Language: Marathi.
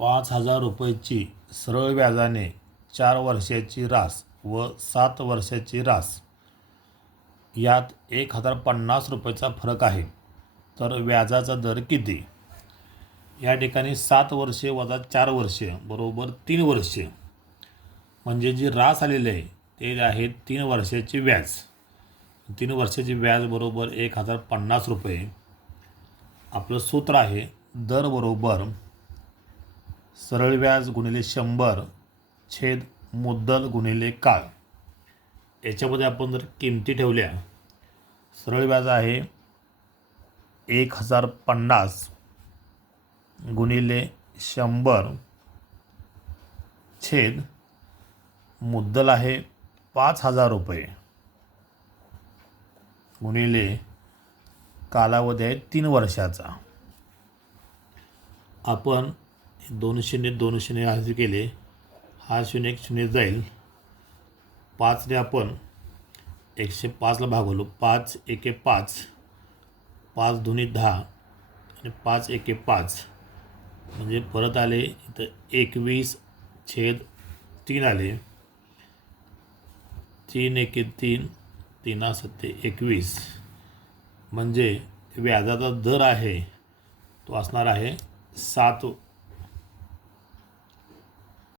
₹5,000ची सरळ व्याजाने 4 वर्षाची रास व 7 वर्षाची रास यात ₹1,050चा फरक आहे, तर व्याजाचा दर किती? या ठिकाणी 7 वर्षे वजा 4 वर्षे बरोबर 3 वर्षे, म्हणजे जी रास आलेली आहे ते आहे 3 वर्षाची व्याज. 3 वर्षाची व्याज बरोबर ₹1,050. आपलं सूत्र आहे दर बरोबर सरळ व्याज गुणिले 100 छेद मुद्दल गुणिले काळ. याच्यामध्ये आपण जर किमती ठेवल्या, सरळ व्याज आहे 1,050 गुणिले 100 छेद मुद्दल आहे ₹5,000 गुणिले कालावधी आहे 3 वर्षाचा. आपण 2 शून्य 2 शून्य असे केले, हा शून्य 1 शून्य जाईल. 5ने आपण 105ला भागवलो, 5 एके 5, 5 दुनी 10 आणि 5 एके 5, म्हणजे परत आले इथं 21/3 आले. 3 एके 3, 3 सत्ते 21, म्हणजे व्याजाचा दर आहे तो असणार आहे 7